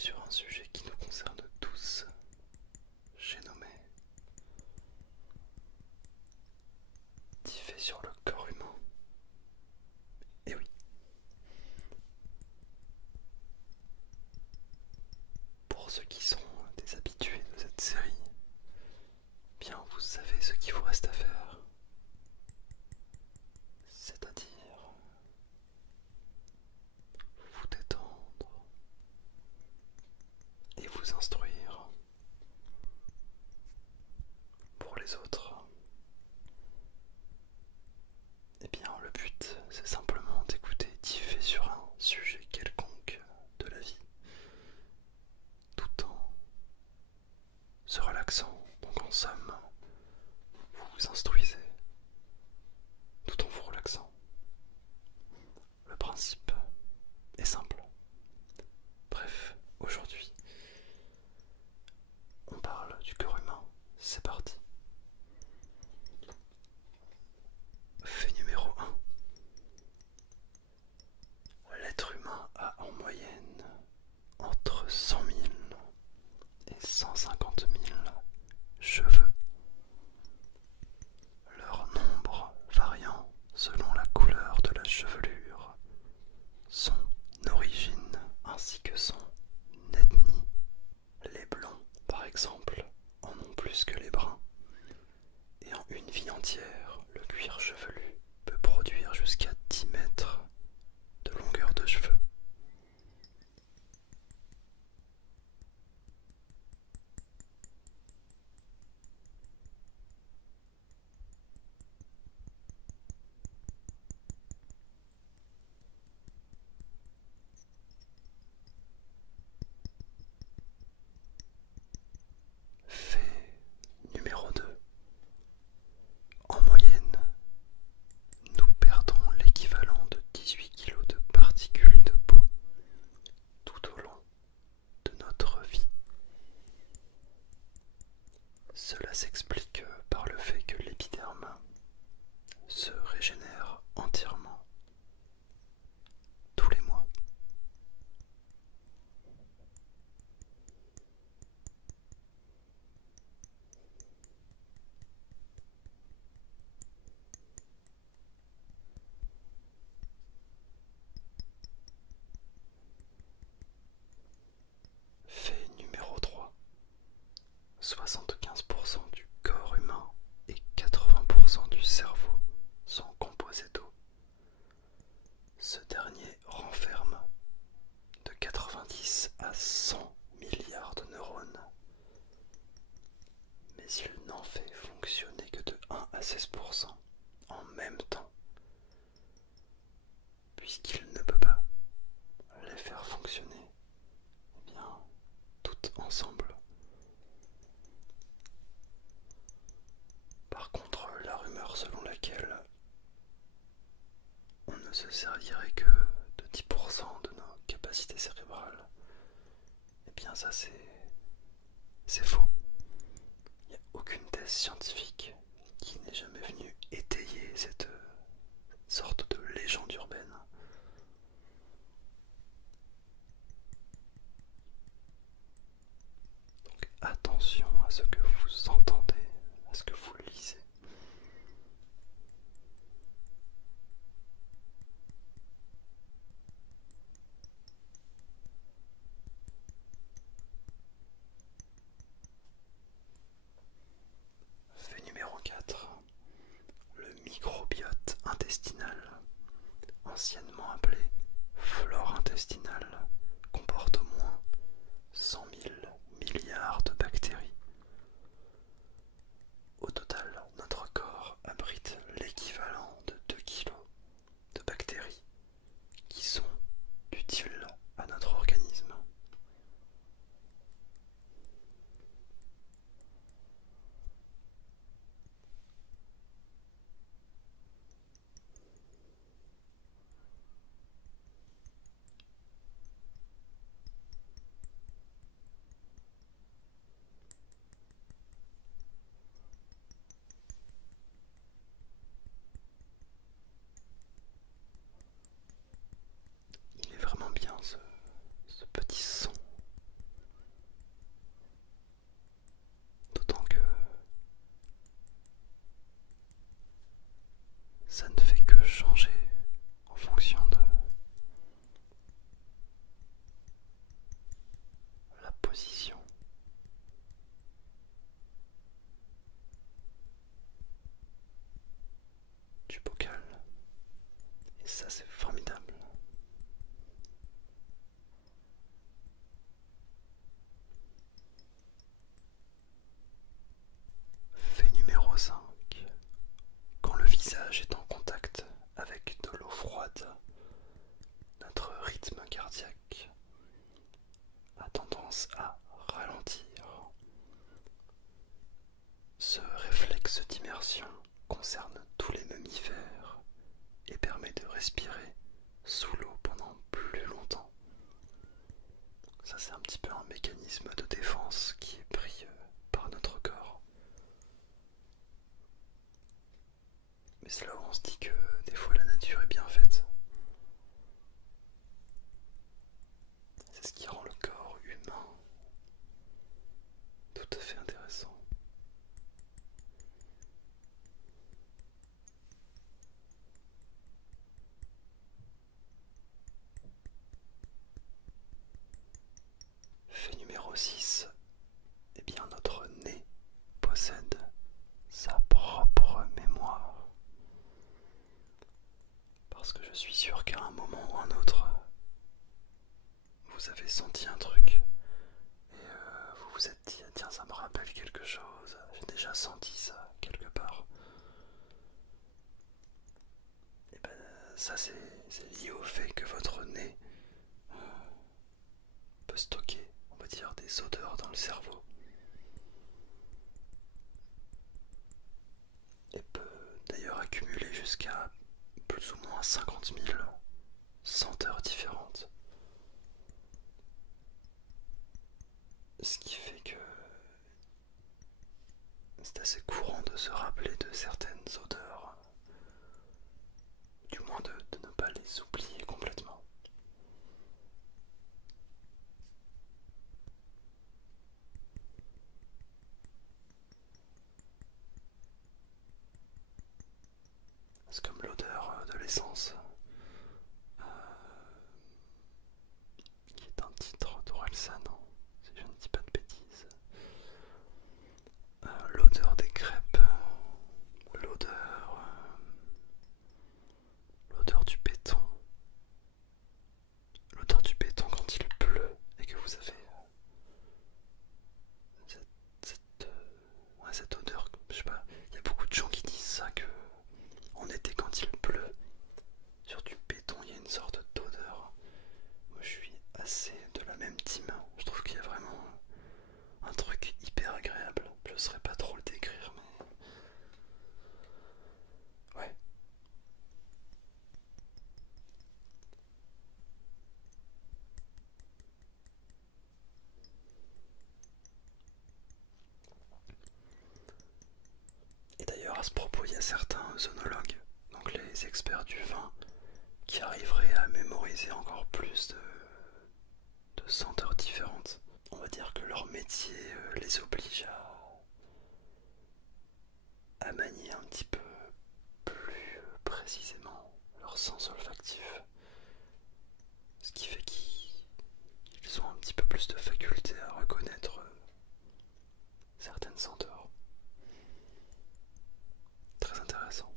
sur un sujet qui nous concerne tous, j'ai nommé Diffé sur le corps humain. Et oui, pour ceux qui sont des habitués de cette série, bien vous savez ce qu'il vous reste à faire, c'est-à-dire vous détendre et vous instruire. Pour les autres, eh bien le but c'est simplement d'écouter differ sur un sujet quelconque de la vie, tout en se relaxant. Donc en somme, vous vous instruisez tout en vous relaxant. Le principe est simple. Bref, aujourd'hui, on parle du corps humain. C'est parti. Fait numéro 1. L'être humain a en moyenne entre 100 000 et 150 000 cheveux. Leur nombre variant selon la couleur de la chevelure, son origine ainsi que son ethnie. Les blancs, par exemple, en ont plus que les bruns, et en une vie entière, le cuir chevelu peut produire jusqu'à 10 mètres de longueur de cheveux. Fait numéro 2. En moyenne, nous perdons l'équivalent de 18 kg de particules de peau tout au long de notre vie. Cela s'explique par le fait que l'épiderme se régénère entièrement tous les mois. Fait numéro 3. 75% du corps humain et 80% du cerveau sont composés d'eau. Ce dernier renferme de 90 à 100 milliards de neurones, mais il n'en fait fonctionner que de 1 à 16% en même temps, puisqu'il ne peut pas les faire fonctionner toutes ensemble. Par contre, la rumeur selon laquelle on ne se servirait que de 10% de nos capacités cérébrales, eh bien ça c'est faux. Il n'y a aucune thèse scientifique qui n'est jamais venue étayer cette sorte de légende urbaine. Donc attention à ce que vous entendez, à ce que vous lisez. Fait numéro 4. Le microbiote intestinal, anciennement tendance à ralentir. Ce réflexe d'immersion concerne tous les mammifères et permet de respirer sous l'eau pendant plus longtemps. Ça, c'est un petit peu un mécanisme de défense qui est pris par notre corps. Mais c'est là où on se dit que des fois la nature est bien faite. C'est ce qui rend le corps humain tout à fait intéressant. Fait numéro 6, eh bien notre nez possède sa propre mémoire. Parce que je suis sûr qu'à un moment ou un autre, vous avez senti un truc et vous vous êtes dit tiens, ça me rappelle quelque chose, j'ai déjà senti ça quelque part. Et ben ça c'est lié au fait que votre nez peut stocker, on va dire, des odeurs dans le cerveau et peut d'ailleurs accumuler jusqu'à plus ou moins 50 000 senteurs différentes. Ce qui fait que c'est assez courant de se rappeler de certaines odeurs, du moins de ne pas les oublier complètement. C'est comme l'odeur de l'essence, qui est un titre d'Orelsan, si je ne dis pas de bêtises. L'odeur des crêpes, l'odeur du béton, l'odeur du béton quand il pleut et que vous avez cette odeur, je sais pas, il y a beaucoup de gens qui disent ça, que en été quand il pleut, sur du béton il y a une sorte d'odeur. Moi je suis assez de la même team, je trouve qu'il y a vraiment un truc hyper agréable, je ne saurais pas trop le décrire mais... Ouais. Et d'ailleurs à ce propos il y a certains œnologues, donc les experts du vin, qui arriveraient à mémoriser encore plus de senteurs différentes. On va dire que leur métier les oblige à manier un petit peu plus précisément leur sens olfactif. Ce qui fait qu'ils ont un petit peu plus de faculté à reconnaître certaines senteurs. Très intéressant.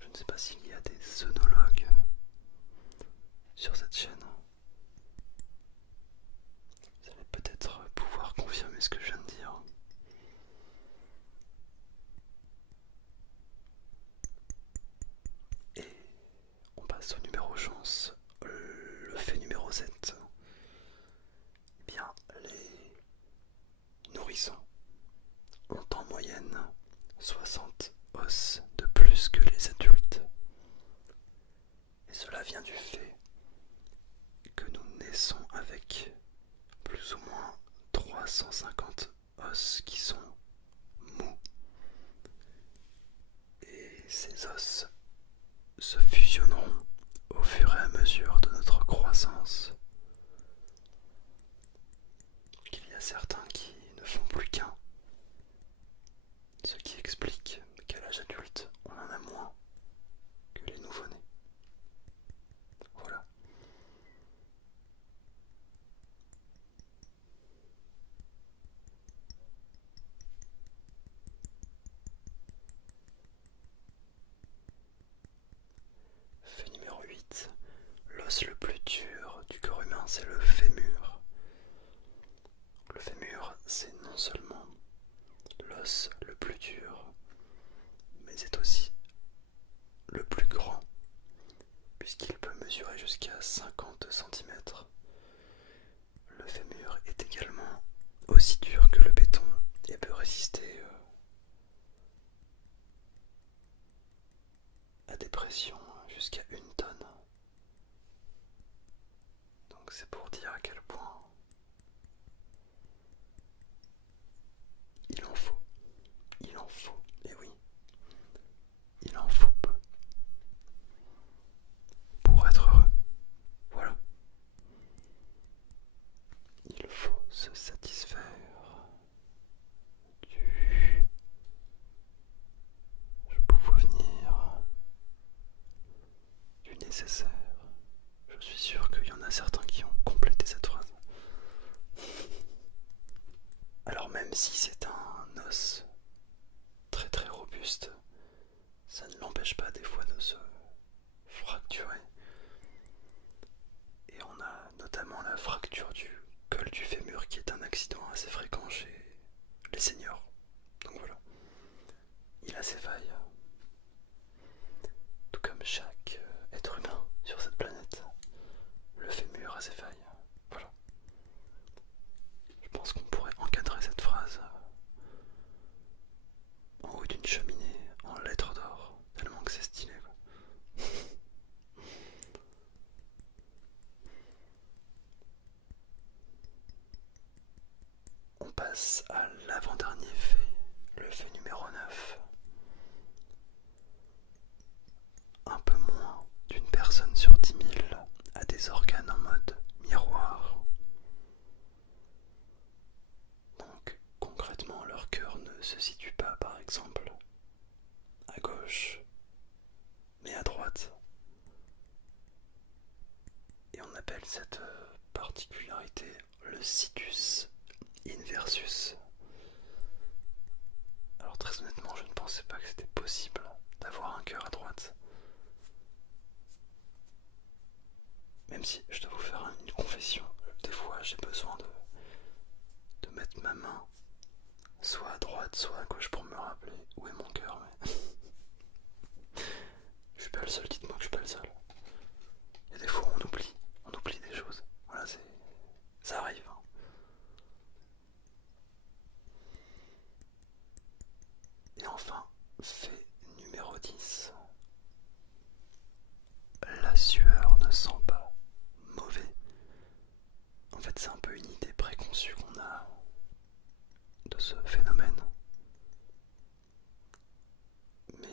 Je ne sais pas s'il y a des œnologues sur cette chaîne. Vous allez peut-être pouvoir confirmer ce que je viens de dire. Et on passe au numéro chance, le fait numéro 7. Eh bien, les nourrissons ont en moyenne 60 os de plus que les adultes. Et cela vient du fait que nous naissons avec plus ou moins 350 os qui sont mous. Et ces os se fusionneront au fur et à mesure de notre croissance. Il y a certains qui ne font plus qu'un, ce qui explique qu'à l'âge adulte, on en a moins que les nouveau-nés. Voilà. Fait numéro 8. L'os le plus dur du corps humain, c'est le fémur. Le fémur besoin. Il en faut. Il en faut. Et oui. Il en faut peu. Pour être heureux. Voilà. Il faut se satisfaire je peux venir du nécessaire. Je suis sûr qu'il y en a certains qui ont complété cette phrase. Alors même si c'est un os très très robuste, ça ne l'empêche pas des fois de se fracturer. Et on a notamment la fracture du col du fémur qui est un accident assez fréquent chez les seniors. Donc voilà, il a ses failles. Tout comme chaque être humain sur cette planète, le fémur a ses failles. Voilà. Je pense qu'on pourrait encadrer cette phrase en haut d'une cheminée en lettres d'or, tellement que c'est stylé quoi. On passe à l'avant-dernier fait, le fait numéro 9. Un peu moins d'une personne sur 10 000 a des organes en mode miroir. Donc concrètement leur cœur ne se situe pas par exemple à gauche mais à droite. Et on appelle cette particularité le situs inversus. Alors très honnêtement je ne pensais pas que c'était possible d'avoir un cœur à droite. Même si je dois vous faire une confession, des fois j'ai besoin de mettre ma main soit à droite soit à gauche pour me rappeler où est mon cœur. Mais je suis pas le seul, dites-moi que je suis pas le seul. Il y a des fois on oublie des choses. Voilà, ça arrive. Hein. Et enfin, fait numéro 10. La sueur ne sent pas mauvais. En fait, c'est un peu une idée préconçue qu'on a de ce phénomène. Mais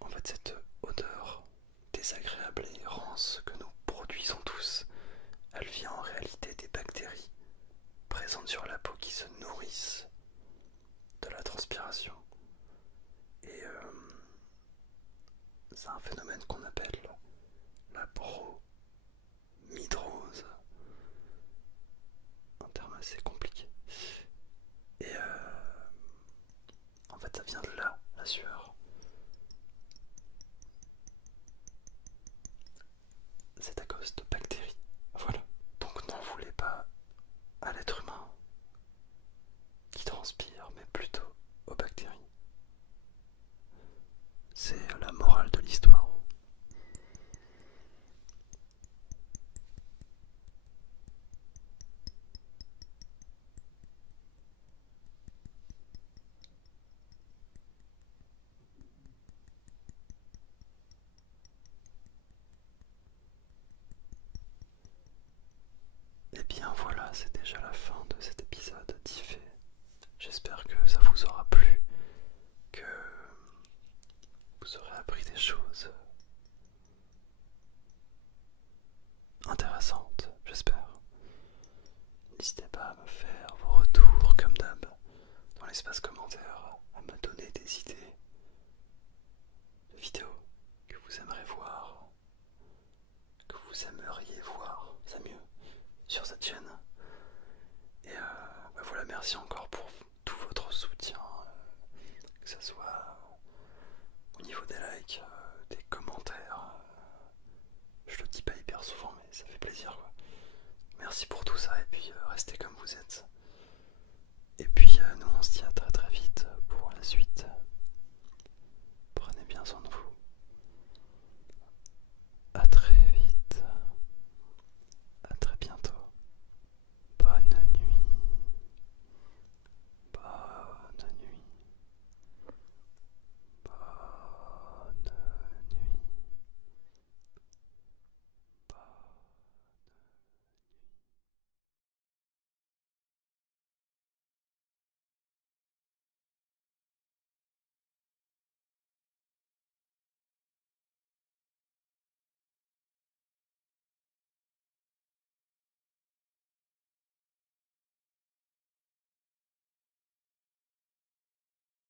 en fait, cette odeur désagréable et rance que nous produisons tous, elle vient en réalité des bactéries présentes sur la peau qui se nourrissent de la transpiration. Et c'est un phénomène qu'on appelle la bromidrose. Un terme assez compliqué. Et en fait ça vient de là, la sueur. C'est à cause de bactéries. Voilà. Donc n'en voulez pas à l'être humain qui transpire, mais plutôt aux bactéries. C'est la morale de l'histoire. Et bien voilà, c'est déjà la fin de cet épisode d'Ifé. J'espère que ça vous aura plu, que vous aurez appris des choses intéressantes, j'espère. N'hésitez pas à me faire vos retours comme d'hab dans l'espace commentaire, à me donner des idées de vidéos que vous aimeriez voir, c'est mieux, sur cette chaîne. Et voilà, merci encore pour tout votre soutien, que ce soit au niveau des likes, des commentaires. Je le dis pas hyper souvent, mais ça fait plaisir quoi. Merci pour tout ça, et puis restez comme vous êtes. Et puis nous on se dit à très